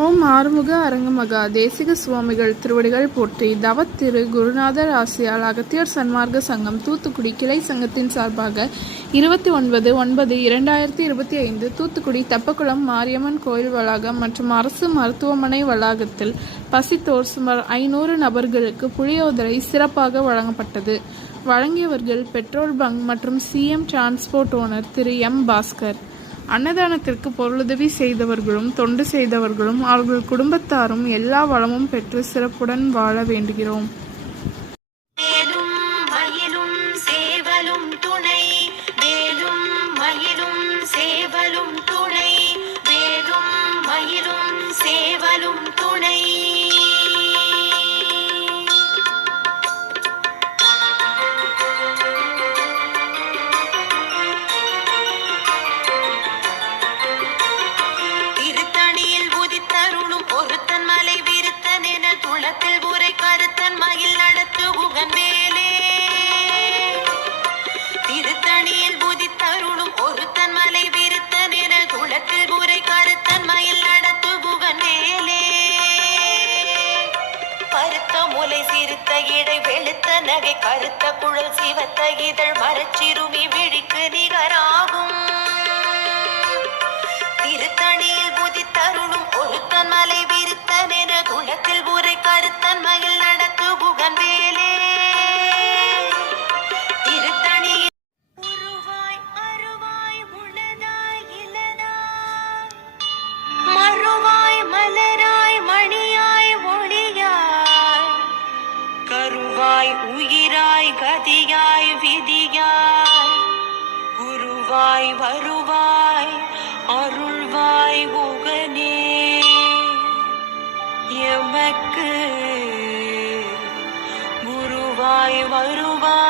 ஓம் ஆறுமுக அரங்கமகா தேசிக சுவாமிகள் திருவடிகள் போற்றி. தவத்திரு குருநாதர் ஆசியால் அகத்தியர் சன்மார்க்க சங்கம் தூத்துக்குடி கிளை சங்கத்தின் சார்பாக 29/9/2025 தூத்துக்குடி தெப்பக்குளம் மாரியம்மன் கோயில் வளாகம் மற்றும் அரசு மருத்துவமனை வளாகத்தில் பசித்தோர் சுமார் 500 நபர்களுக்கு புளியோதரை சிறப்பாக வழங்கப்பட்டது. வழங்கியவர்கள் பெட்ரோல் பங்க் மற்றும் சிஎம் டிரான்ஸ்போர்ட் ஓனர் திரு எம் பாஸ்கர். அன்னதானத்திற்கு பொருளுதவி செய்தவர்களும் தொண்டு செய்தவர்களும் அவர்கள் குடும்பத்தாரும் எல்லா வளமும் பெற்று சிறப்புடன் வாழ வேண்டுகிறோம். திருத்தணியில் புதித்தருளும் ஒருத்தன் மலை விருத்தன் என துளத்தில் உரை கருத்தன் மயில் நடத்து புகன் மேலே பருத்த முலை சிறுத்த இடை வெளுத்த நகை கருத்த குழல் சிவத்த இதழ் மரச்சிறுமி விழிக்கு நிகராகும். திருத்தணியில் புதித்தருளும் ஒருத்தன் மலை விருத்தன் என துளத்தில் உரை கருத்தன் மயில் நடத்து புகன் வேலே உயிராய் கதியாய் விதியாய் குருவாய் வருவாய் அருள்வாய் உகனே எமக்கு குருவாய் வருவாய்